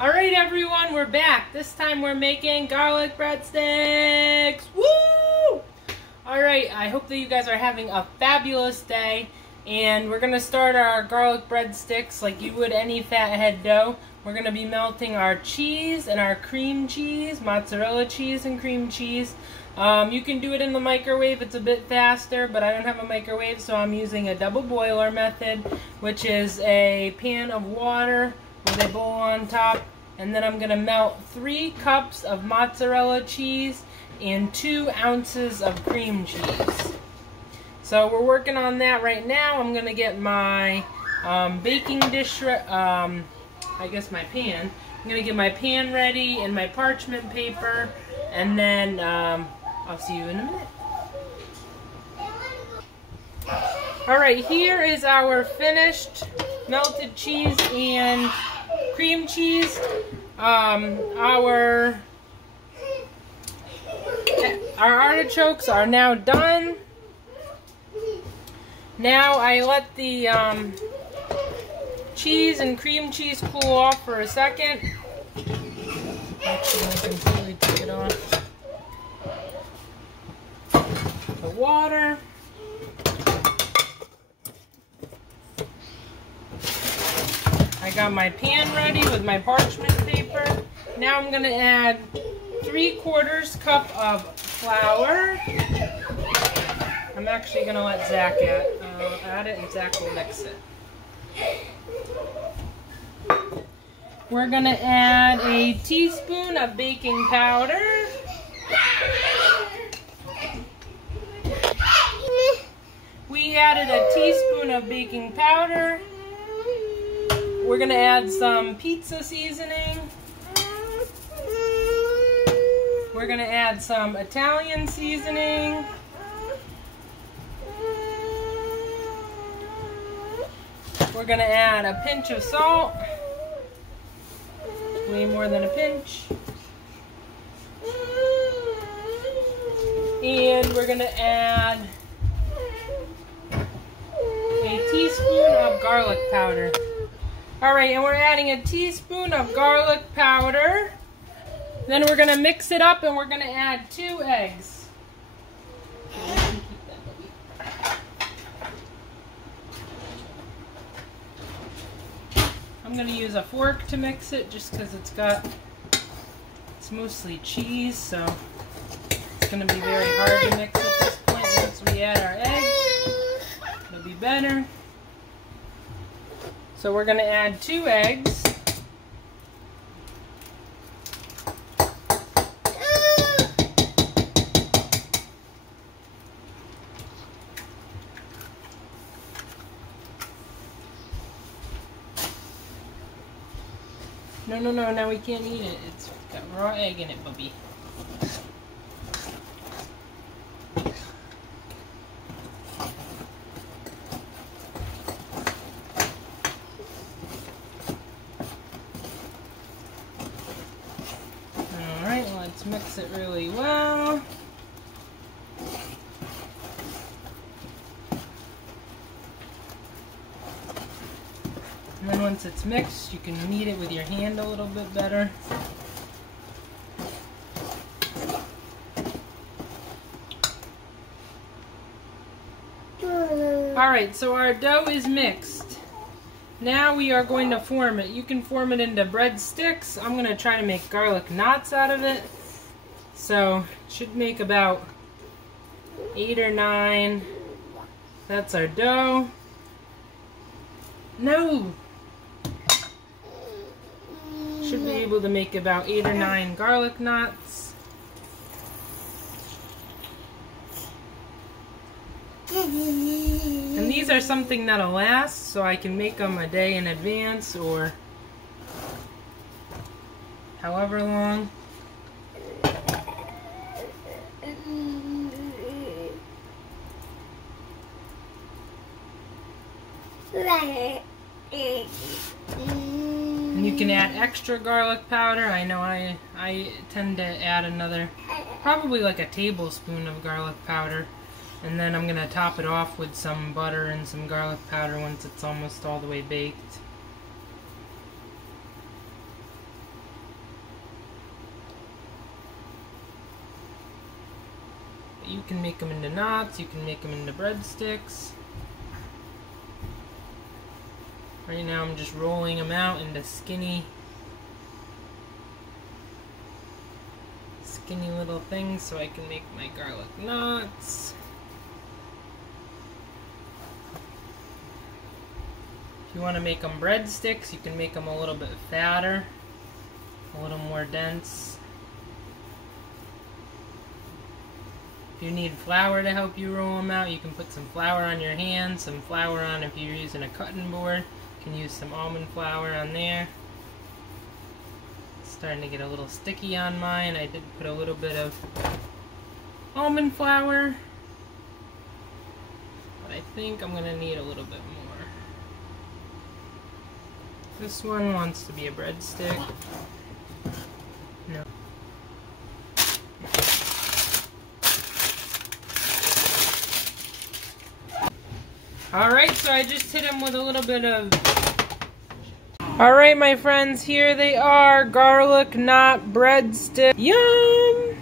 Alright everyone, we're back. This time we're making garlic breadsticks. Woo! Alright, I hope that you guys are having a fabulous day. And we're going to start our garlic breadsticks like you would any fathead dough. We're going to be melting our cheese and our cream cheese, mozzarella cheese and cream cheese. You can do it in the microwave, it's a bit faster, but I don't have a microwave, so I'm using a double boiler method, which is a pan of water with a bowl on top, and then I'm going to melt 3 cups of mozzarella cheese and 2 ounces of cream cheese. So we're working on that right now. I'm going to get my baking dish, I guess my pan. I'm going to get my pan ready and my parchment paper, and then I'll see you in a minute. Alright, here is our finished melted cheese and cream cheese. Our artichokes are now done. Now I let the cheese and cream cheese cool off for a second. Actually, I completely took it off. The water. I got my pan ready with my parchment paper. Now I'm going to add 3/4 cup of flour. I'm actually going to let Zach add it, and Zach will mix it. We're going to add a teaspoon of baking powder. We added a teaspoon of baking powder. We're going to add some pizza seasoning. We're going to add some Italian seasoning. We're going to add a pinch of salt. Way more than a pinch. And we're going to add a teaspoon of garlic powder. Alright, and we're adding a teaspoon of garlic powder. Then we're going to mix it up and we're going to add 2 eggs. I'm going to use a fork to mix it just because it's mostly cheese, so it's going to be very hard to mix at this point. Once we add our eggs, it'll be better. So we're going to add 2 eggs. No, now we can't eat it. It's got raw egg in it, Bubby. Alright, let's mix it really well. And then once it's mixed, you can knead it with your hand a little bit better. Alright, so our dough is mixed. Now we are going to form it. You can form it into breadsticks. I'm going to try to make garlic knots out of it. So, it should make about 8 or 9. That's our dough. No! Should be able to make about 8 or 9 garlic knots. And these are something that'll last, so I can make them a day in advance or however long. And you can add extra garlic powder. I know I tend to add another, probably like a tablespoon of garlic powder. And then I'm going to top it off with some butter and some garlic powder once it's almost all the way baked. you can make them into knots, you can make them into breadsticks. Right now I'm just rolling them out into skinny little things so I can make my garlic knots. If you want to make them breadsticks, you can make them a little bit fatter, a little more dense. If you need flour to help you roll them out, you can put some flour on your hand, some flour on if you're using a cutting board. You can use some almond flour on there. It's starting to get a little sticky on mine. I did put a little bit of almond flour, but I think I'm going to need a little bit more. This one wants to be a breadstick. No. Alright, so I just hit them with a little bit of... Alright, my friends, here they are. Garlic knot breadstick. Yum!